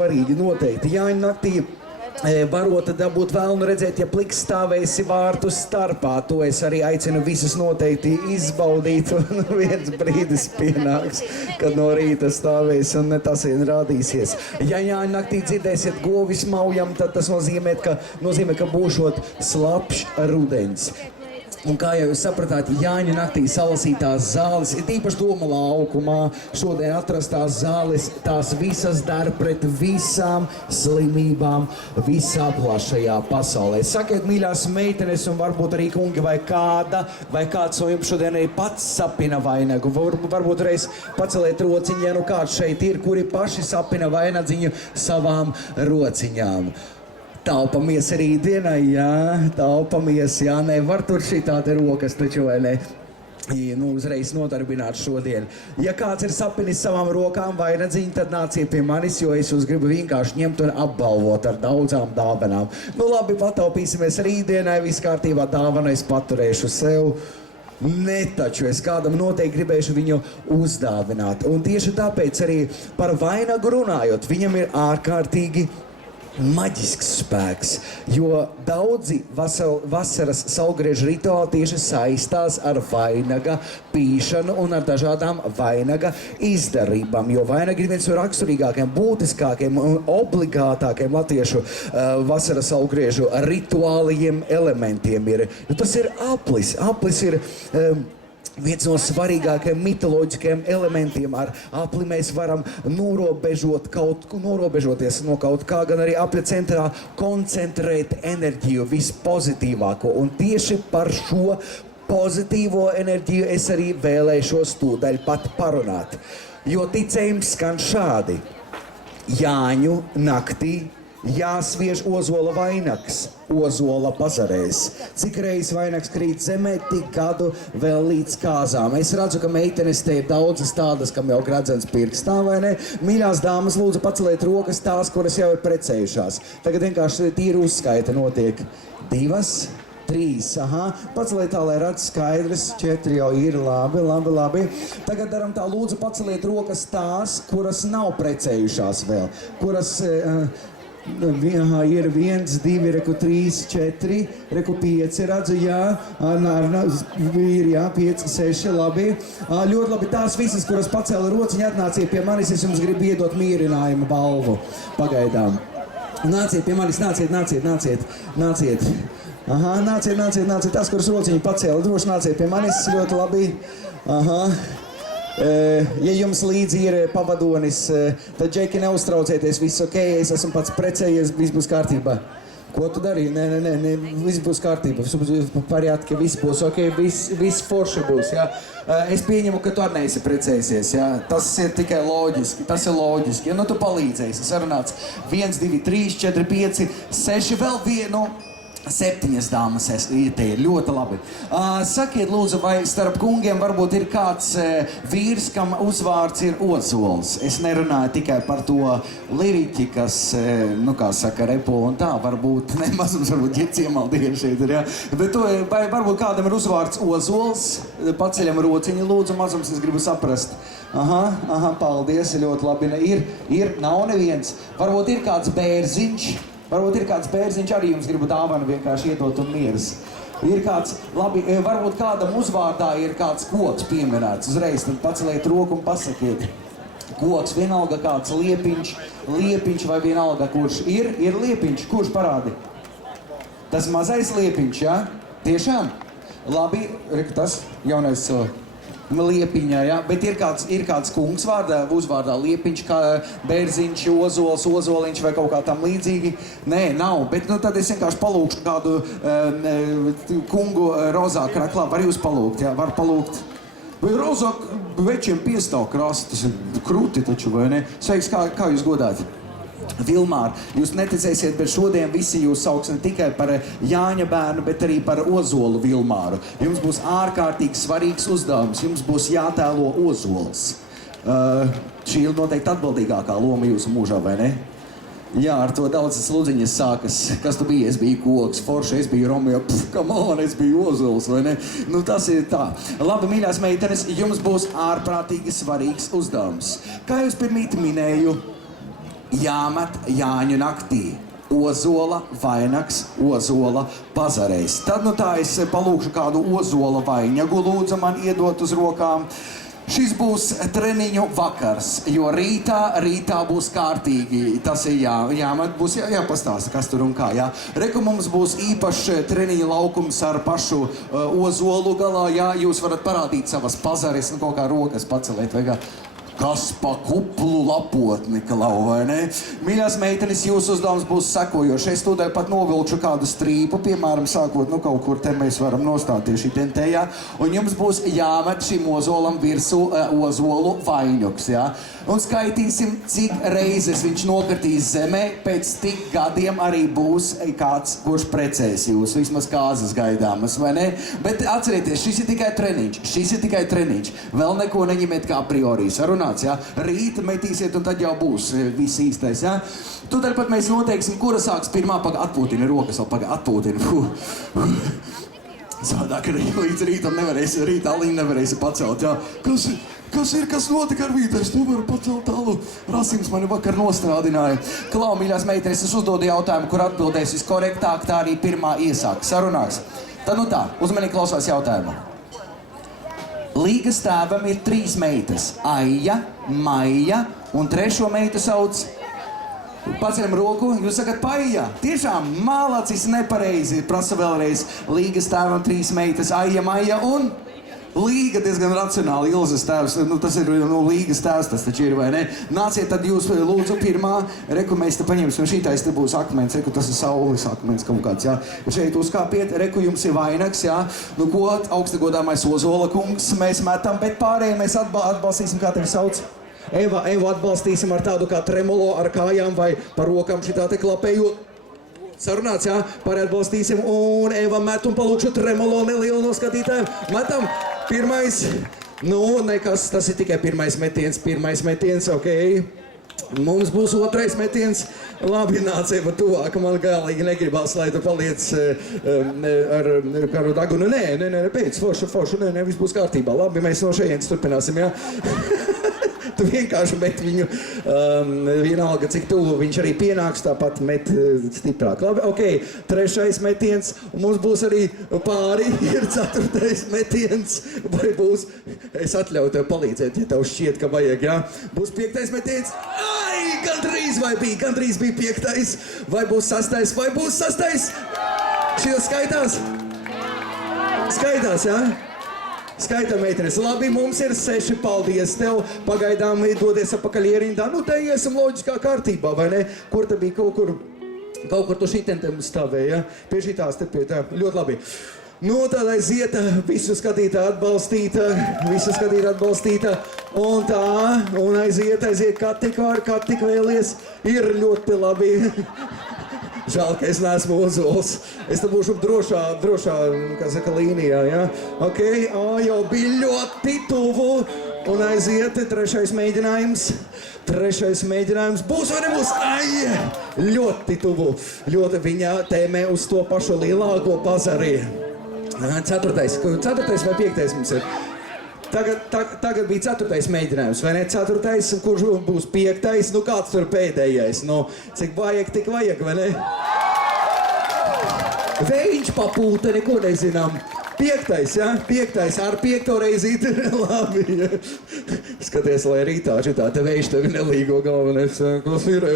Svarīgi noteikti. Jāņa naktī varota dabūt vēlnu redzēt, ja pliks stāvēsi vārtu starpā. To es arī aicinu visus noteikti izbaudīt. Un viens brīdis pienāks, kad no rīta stāvēs un ne tas vien rādīsies. Ja Jāņa naktī dzirdēsiet govis maujam, tad tas nozīmē, ka būšot slapjš rudens. Un kā jau jūs sapratāt, Jāņa naktī salasītās zāles, ir īpaši Doma laukumā, šodien atrastās zāles, tās visas dar pret visām slimībām visā plašajā pasaulē. Sakiet, mīļās meitenes, un varbūt arī kungi vai kāds no jums šodien arī pats sapina vainagu. Varbūt reiz paceliet rociņu, ja nu kāds šeit ir, kuri paši sapina vainadziņu savām rociņām. Taupamies rītdienai, jā, taupamies, jā, nevar tur šitādi rokas taču, vai ne? Uzreiz nodarbināt šodien. Ja kāds ir sapinis savām rokām vainadziņu, tad nāciet pie manis, jo es jūs gribu vienkārši ņemt un apbalvot ar daudzām dāvanām. Labi, pataupīsimies rītdienai, viss kārtībā, dāvanu es paturēšu sev. Ne taču, es kādam noteikti gribēšu viņu uzdāvināt. Un tieši tāpēc arī par vainagu runājot, viņam ir ārkārtīgi maģisks spēks, jo daudzi vasaras saulgriežu rituāli tieši saistās ar vainaga pīšanu un ar dažādām vainaga izdarībām, jo vainaga ir viens no raksturīgākiem, būtiskākiem un obligātākiem latviešu vasaras saulgriežu rituālajiem elementiem ir. Tas ir aplis. Aplis ir viens no svarīgākajiem mitoloģiskajiem elementiem. Ar apli mēs varam norobežoties no kaut kā, gan arī apļa centrā koncentrēt enerģiju vispozitīvāko. Un tieši par šo pozitīvo enerģiju es arī vēlēšos tūdaļ pat parunāt. Jo ticējums skan šādi. Jāņu naktī jāsviež ozola vainags, ozola pazarēs. Cik reiz vainags krīt zemē, tik gadu vēl līdz kāzām. Es redzu, ka meitenes te ir daudzas tādas, kam jau gradzens pirkstā, vai ne? Mīļās dāmas, lūdzu paceliet rokas tās, kuras jau ir precējušās. Tagad vienkārši tīri uzskaita notiek. 2, 3, aha. Paceliet tā, lai redz skaidrs. 4 jau ir, labi. Tagad daram tā, lūdzu paceliet rokas tās, kuras nav precējušās vēl. Kuras ir 1, 2, 3, 4, 5, redzu, jā, ir, jā, 5, 6, labi. Ļoti labi, tās visas, kuras pacēla rociņu, atnāciet pie manis, es jums gribu iedot mierinājumu balvu pagaidām. Nāciet pie manis, nāciet. Aha, nāciet, tās, kuras rociņu pacēla, droši nāciet pie manis, ļoti labi. Aha. Ja jums līdzi ir pavadonis, tad, Džeki, neuztraucieties, viss ok, es esmu pats precējies, viss būs kārtībā. Ko tu darīji? Nē, viss būs kārtībā, parjāt, ka viss būs ok, viss forši būs, jā. Es pieņemu, ka tu arī neesi precējusies, jā. Tas ir tikai loģiski, ja nu tu palīdzēsi, sarunāts 1, 2, 3, 4, 5, 6, vēl vienu. 7 dāmas, te ir ļoti labi. Sakiet, lūdzu, vai starp kungiem varbūt ir kāds vīrs, kam uzvārds ir Ozols? Es nerunāju tikai par to liriķi, kas, kā saka, repo un tā, varbūt, varbūt ciemaldieši šeit ir, jā. Bet vai varbūt kādam ir uzvārds Ozols? Paceļam rociņu, lūdzu, mazums, es gribu saprast. Aha, paldies, ļoti labi. Nav neviens. Varbūt ir kāds Bērziņš? Arī jums gribu dāvanu vienkārši iedot un mieras. Ir kāds, labi, varbūt kādam uzvārdā ir kāds koks pieminēts uzreiz, tad paceliet roku un pasakiet. Koks, vienalga kāds liepiņš vai vienalga kurš ir liepiņš, kurš parādi? Tas mazais liepiņš, jā? Tiešām? Labi, tas jaunais Liepiņā, jā, bet ir kāds kungs uzvārdā Liepiņš, kā Bērziņš, Ozols, Ozoliņš vai kaut kā tam līdzīgi. Nē, nav, bet tad es vienkārši palūkšu kādu kungu rozā kraklā. Var jūs palūkt, jā, var palūkt. Vai rozā večiem piestāv krāsa, tas ir krūti taču, vai ne? Sveiks, kā jūs godāt? Vilmār, jūs neticēsiet, bet šodien visi jūs sauks ne tikai par Jāņa bērnu, bet arī par Ozolu Vilmāru. Jums būs ārkārtīgi svarīgs uzdevums, jums būs jātēlo Ozols. Šī ir noteikti atbildīgākā loma jūsu mūžā, vai ne? Jā, ar to daudzas lūdziņas sākas. Kas tu biji? Es biju koks, forši, es biju Romeo, es biju Ozols, vai ne? Tas ir tā. Labi, mīļās meitenes, jums būs ārprātīgi svarīgs uzdevums. Kā jūs pirmīt minēju, jāmet Jāņu naktī. Ozola vainags, ozola pazareis. Tad nu tā es palūkšu kādu ozola vainagu, lūdzu man iedot uz rokām. Šis būs treniņu vakars, jo rītā būs kārtīgi. Tas ir jāmet, būs jāpastāsta, kas tur un kā, jā. Reku mums būs īpašs treniņu laukums ar pašu ozolu galā, jā. Jūs varat parādīt savas pazares, kaut kā rokas pacelēt, vai kā. Kas pa kuplu lapotni, klau, vai ne? Mīļās meitenes, jūsu uzdevums būs sekojoši. Es tūdēļ pat novilkšu kādu strīpu, piemēram, sākot, kaut kur te mēs varam nostāties šitien te, jā. Un jums būs jāmet šim ozolam virsū ozolu vaļņuks, jā. Un skaitīsim, cik reizes viņš nokritīs zemē, pēc tik gadiem arī būs kāds, kurš precēs jūs, vismaz kāzas gaidāmas, vai ne? Bet atcerieties, šis ir tikai treniņš. Vēl neko neņemiet kā priori. Sarunāts, jā? Rīt metīsiet un tad jau būs viss īstais, jā? Tūdaļ pat mēs noteiksim, kura sāks pirmā, atpūtina rokas, atpūtina. Sādāk, līdz rītam Alīna nevarēsi pacelt, jā? Kas notika ar vītu? Es nevaru pacelt tālu. Rasims mani vakar nostrādināja. Klau, mīļās meitenes, es uzdodu jautājumu, kur atbildēs viskorektāk, tā arī pirmā iesāk. Sarunāks. Tad nu tā, uzmanīgi klausās jautājumu. Līgas tēvam ir 3 meitas. Aija, Maija un 3. meitu sauc... Paceļam roku, jūs sakat Paija. Tiešām, mālacis nepareizi. Prasa vēlreiz. Līgas tēvam 3 meitas. Aija, Maija un... Līga diezgan racionāli, Ilzas tēvs, tas ir Līgas tēvs, tas taču ir, vai ne? Nāciet tad jūs lūdzu pirmā, reku mēs te paņemsim, šitais te būs akmens, reku tas ir saules akmens kaut kāds, jā. Šeit uzkāpiet, reku jums ir vainags, jā. Nu ko, augstagodāmais Ozola kungs, mēs metam, bet pārējiem mēs atbalstīsim, kā tevi sauc? Eva atbalstīsim ar tādu kā tremolo ar kājām vai par rokām šitā te klapējot. Sarunāts, jā, pārētbalstīsim, un Eva met un palūkšu tremolo nelielu no skatītājiem. Metam, pirmais, nekas, tas ir tikai pirmais metiens, ok. Mums būs 2. metiens. Labi, nāc, Eva, tuvāk, man galīgi negribās, lai tu paliec ar karu dagunu. Nē, pēc, foršu, nē, viss būs kārtībā. Labi, mēs no šejienes turpināsim, jā. Tu vienkārši met viņu, vienalga, cik tuvu viņš arī pienāks, tāpat met stiprāk. Labi, ok, 3. metiens, un mums būs arī pāri, ir 4. metiens, vai būs, es atļauju tev palīdzēt, ja tev šķiet, ka vajag, jā. Būs 5. metiens, gandrīz bija 5. Vai būs 6. vai būs 6. Šies skaitās? Skaitās, jā? Skaitā, meitenes. Labi, mums ir 6, paldies tev. Pagaidām dodies apakaļ ierindā. Te iesim loģiskā kārtībā, vai ne? Kur te bija kaut kur tu šitien te stāvēja, ja? Pie šitās te pie tā. Ļoti labi. Tad aiziet, visu skatītā atbalstīta. Un tā, un aiziet, kā tik vēlies. Ir ļoti labi. Žēl, ka es neesmu ozols. Es te būšu drošā, kā saka, līnijā, jā? Ok, jau bija ļoti tuvu. Un aiziet, 3. mēģinājums. 3. mēģinājums. Būs vai nebūs? Ļoti tuvu. Ļoti viņa tēmē uz to pašu lielāko pazari. 4. vai 5. mums ir? Tagad bija 4. mēģinājums, vai ne? 4. kurš būs 5. Kāds tur pēdējais? Cik vajag, tik vajag, vai ne? Vējiņš papūta, neko nezinām. 5. jā? 5. ar 5. reizīt. Labi, jā. Skaties, lai rītā šitā te vējš tevi nelīgo galvenais. Kas ir?